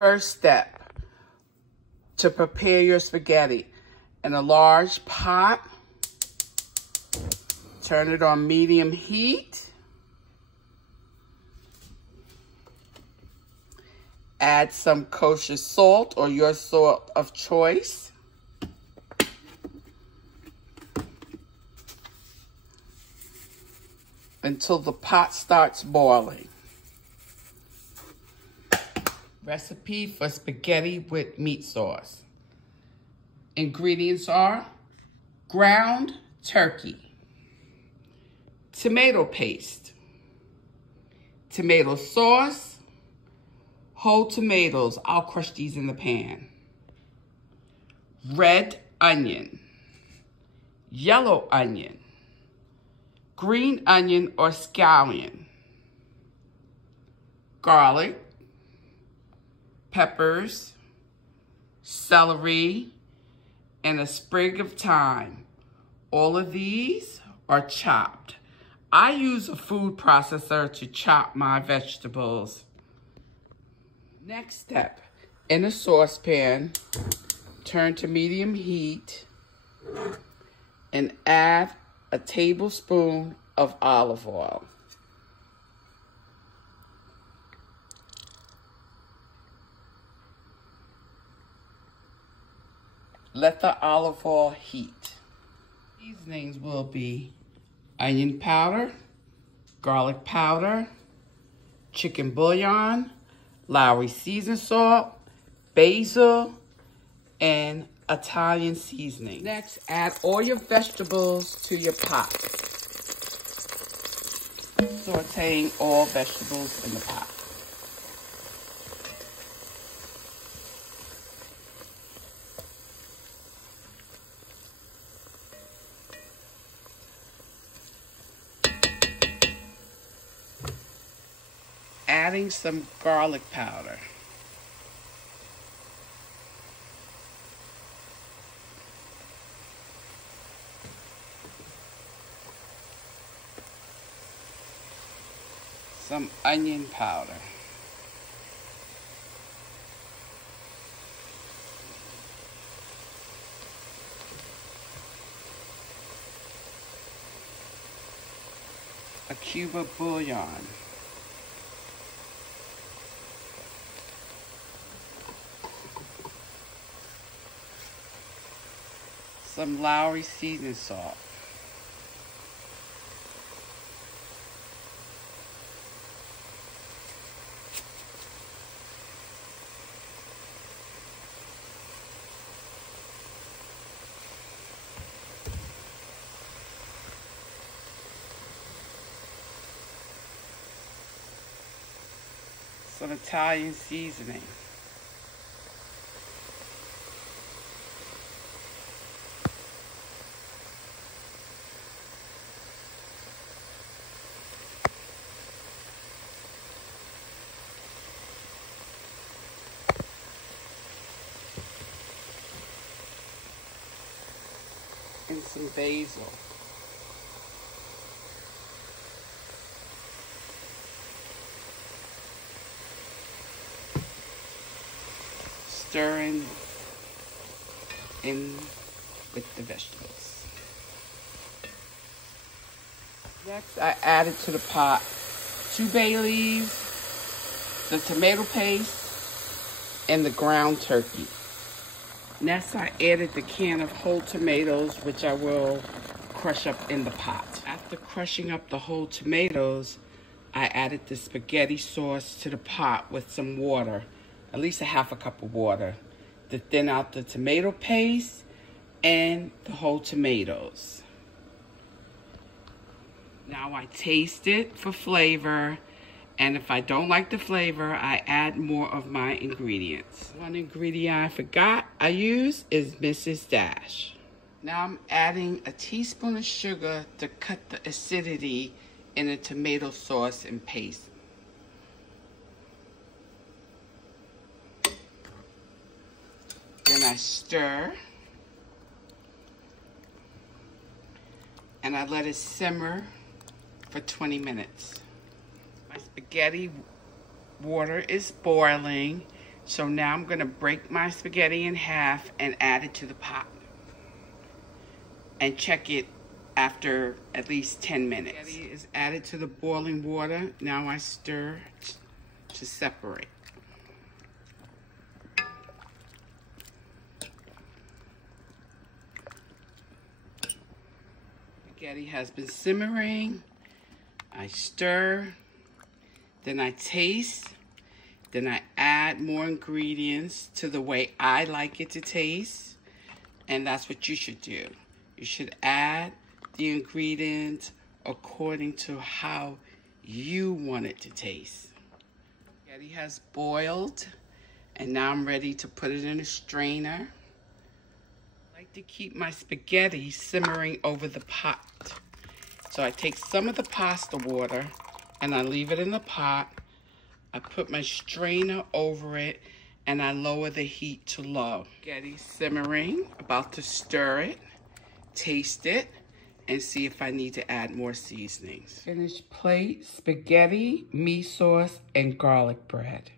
First step, to prepare your spaghetti. In a large pot, turn it on medium heat. Add some kosher salt or your salt of choice. Until the pot starts boiling. Recipe for spaghetti with meat sauce. Ingredients are ground turkey, tomato paste, tomato sauce, whole tomatoes, I'll crush these in the pan, red onion, yellow onion, green onion or scallion, garlic, peppers, celery, and a sprig of thyme. All of these are chopped. I use a food processor to chop my vegetables. Next step, in a saucepan, turn to medium heat and add a tablespoon of olive oil. Let the olive oil heat. Seasonings will be onion powder, garlic powder, chicken bouillon, Lowry seasoned salt, basil, and Italian seasoning. Next, add all your vegetables to your pot. Sauteing all vegetables in the pot. Adding some garlic powder. Some onion powder. A cube of bouillon. Some Lowry seasoned salt. Some Italian seasoning. And some basil. Stirring in with the vegetables. Next, I added to the pot 2 bay leaves, the tomato paste, and the ground turkey. Next, I added the can of whole tomatoes, which I will crush up in the pot. After crushing up the whole tomatoes, I added the spaghetti sauce to the pot with some water, at least a half a cup of water, to thin out the tomato paste and the whole tomatoes. Now I taste it for flavor, and if I don't like the flavor, I add more of my ingredients. One ingredient I forgot I use is Mrs. Dash. Now I'm adding a teaspoon of sugar to cut the acidity in the tomato sauce and paste. Then I stir, and I let it simmer for 20 minutes. My spaghetti water is boiling, So now I'm gonna break my spaghetti in half and add it to the pot. And check it after at least 10 minutes. Spaghetti is added to the boiling water. Now I stir to separate. Spaghetti has been simmering. I stir, then I taste, then I add more ingredients to the way I like it to taste. And that's what you should do. You should add the ingredients according to how you want it to taste. Spaghetti has boiled, and now I'm ready to put it in a strainer. I like to keep my spaghetti simmering over the pot. So I take some of the pasta water and I leave it in the pot. I put my strainer over it and I lower the heat to low. Spaghetti simmering, about to stir it, taste it, and see if I need to add more seasonings. Finished plate, spaghetti, meat sauce, and garlic bread.